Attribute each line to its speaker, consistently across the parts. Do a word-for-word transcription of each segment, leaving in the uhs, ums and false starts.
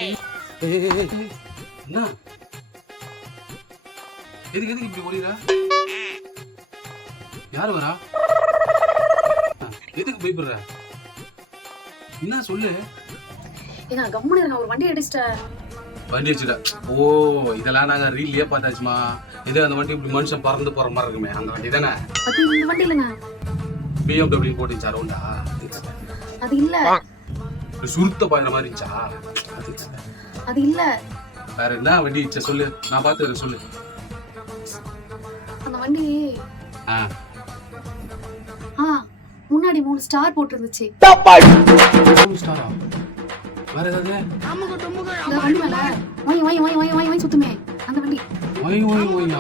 Speaker 1: ஏய் ஏய் ஏய் என்ன எதுக்கு எதுக்கு இப்படி ஓடிரா யார் வரா எதுக்கு பயப்படுற என்ன சொல்லு
Speaker 2: ஏங்க கம்முனு இருங்க ஒரு வண்டி அடிச்சிட்டேன்
Speaker 1: வண்டி அடிச்சுட ஓ இதெல்லாம் நாங்க ரீல்லயே பார்த்தாச்சுமா இது அந்த வண்டி இப்படி மனுஷன் பறந்து போற மாதிரி இருக்குமே அந்த வண்டி தானே
Speaker 2: அது இந்த வண்டி இல்லைங்க
Speaker 1: பிஎம்டபிள்யூ போட்டுச்சா ரவுண்டா
Speaker 2: அது இல்ல
Speaker 1: சுருத்த பாயிற மாதிரி இருந்துச்சா
Speaker 2: அது இல்ல
Speaker 1: வேற என்ன வண்டி இச்ச சொல்லு நான் பார்த்து சொல்லு
Speaker 2: அந்த வண்டி
Speaker 1: ஆ
Speaker 2: ஆ முன்னாடி மூணு ஸ்டார் போட்டுருந்துச்சு
Speaker 1: ஸ்டாரா வேற ஏதாவது
Speaker 2: அந்த வண்டி மேல ஒய் ஒய் ஒய் ஒய் ஒய் ஒய் சுத்துமே அந்த வண்டி
Speaker 1: ஒய் ஒய் ஒய்யா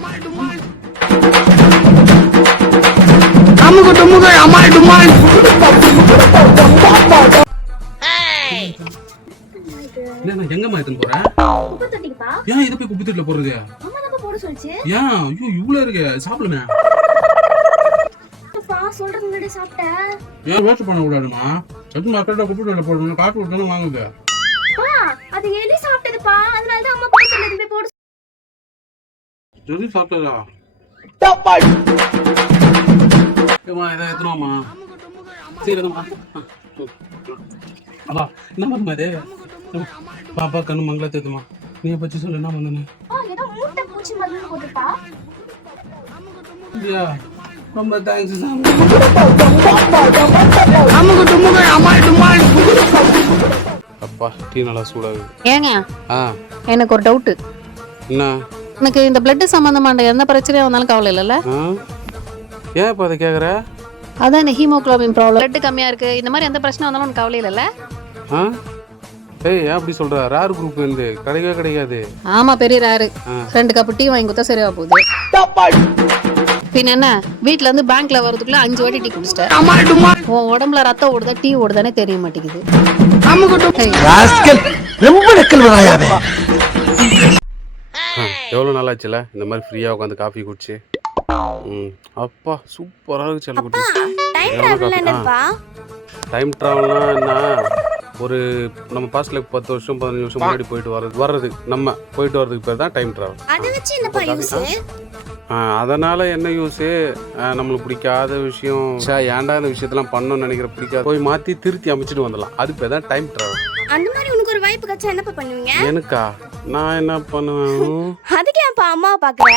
Speaker 3: அமுக டுமுக அமால் டுமால்
Speaker 1: என்ன எங்கம்மா எடுத்துன்னு போறேன்
Speaker 2: குப்பை தட்டிப்பா
Speaker 1: ஏன் இதை போய் குப்பை தொட்டில போடுறது
Speaker 2: அம்மா தான் போட சொல்லுச்சு
Speaker 1: ஏன் ஐயோ இவ்வளவு இருக்கு சாப்பிடுமே
Speaker 2: அப்பா சொல்றது முன்னாடி சாப்பிட்டேன்
Speaker 1: ஏன் வேஸ்ட் பண்ண கூடாதுமா எது மக்கள்கிட்ட குப்பை தொட்டில போடணும் காட்டு விட்டு வாங்குது
Speaker 2: அப்பா அது எலி சாப்பிட்டதுப்பா அதனால தான் அம்மா குப்பை தொட்டில போய் போட
Speaker 1: எது சாப்பிட்டதா ஏமா இதை எத்தணுமா சரி எதுமா அப்பா என்ன பண்ணுமா இது பாப்பா கண்ணு மங்கள தேத்துமா நீ பற்றி சொல்லு என்ன பண்ணு
Speaker 2: ஏதோ மூட்டை பூச்சி மருந்து போட்டுப்பா
Speaker 1: இல்லையா ரொம்ப தேங்க்ஸ் சாமி
Speaker 3: அமுக டுமுக அமால் டுமால்
Speaker 1: அப்பா டீ நல்லா சூடாகுது
Speaker 4: ஏங்க
Speaker 1: ஆ
Speaker 4: எனக்கு ஒரு டவுட்டு
Speaker 1: என்ன
Speaker 4: எனக்கு இந்த பிளட் சம்பந்தமான எந்த பிரச்சனையும் வந்தாலும் கவலை இல்லைல்ல
Speaker 1: ஆ ஏன் இப்போ அதை கேட்குற
Speaker 4: அதான் இந்த ஹீமோகுளோபின் ப்ராப்ளம் பிளட் கம்மியா இருக்கு இந்த மாதிரி எந்த பிரச்சனை வந்தாலும் உனக்கு கவலை இல்லைல்ல
Speaker 1: ஆ ஏய் ஏன் அப்படி சொல்ற ரேர் குரூப் இருந்து கிடைக்கவே கிடைக்காது
Speaker 4: ஆமா பெரிய ரேரு ரெண்டு கப்பு டீ வாங்கி கொடுத்தா சரியா போகுது பின்ன என்ன வீட்ல இருந்து பேங்க்ல வரதுக்குள்ள அஞ்சு வாட்டி டீ குடிச்சிட்டேன்
Speaker 3: அமால் டுமால்
Speaker 4: உன் உடம்புல ரத்தம் ஓடுதா டீ ஓடுதானே தெரிய மாட்டேங்குது
Speaker 3: அமுக டுமுக
Speaker 5: ராஸ்கல் ரொம்ப நக்கல் வராயாவே
Speaker 1: எவ்வளோ நாளாச்சுல இந்த மாதிரி ஃப்ரீயாக உட்காந்து காஃபி குடிச்சு ம் அப்பா சூப்பராக இருக்கு செல்ல குட்டி
Speaker 2: டைம் டிராவல் என்னப்பா
Speaker 1: டைம் ட்ராவல்னா என்ன ஒரு நம்ம பாஸ்ட்ல பத்து வருஷம் பதினஞ்சு வருஷம் முன்னாடி போயிட்டு வர்றது வர்றது நம்ம போயிட்டு வர்றதுக்கு பேர் தான் டைம் ட்ராவல்
Speaker 2: அதை வச்சு என்னப்பா யூஸ்
Speaker 1: அதனால என்ன யூஸு நம்மளுக்கு பிடிக்காத விஷயம் சே ஏன்டா இந்த விஷயத்தெல்லாம் பண்ணணும்னு நினைக்கிற பிடிக்காத போய் மாற்றி திருத்தி அமைச்சிட்டு வந்துடலாம் அது பேர் தான் டைம் ட்ராவல்
Speaker 2: அந்த மாதிரி உனக்கு ஒரு வாய்ப்பு கிடைச்சா என்னப்பா பண்ணுவீங்க
Speaker 1: எனக்கா நான் என்ன பண்ணுவேன்
Speaker 2: அதுக்கு ஏன்ப்பா அம்மாவை பாக்குறேன்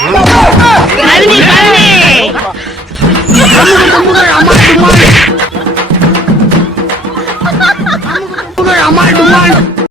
Speaker 3: அமுக டுமுக அமால் டுமால்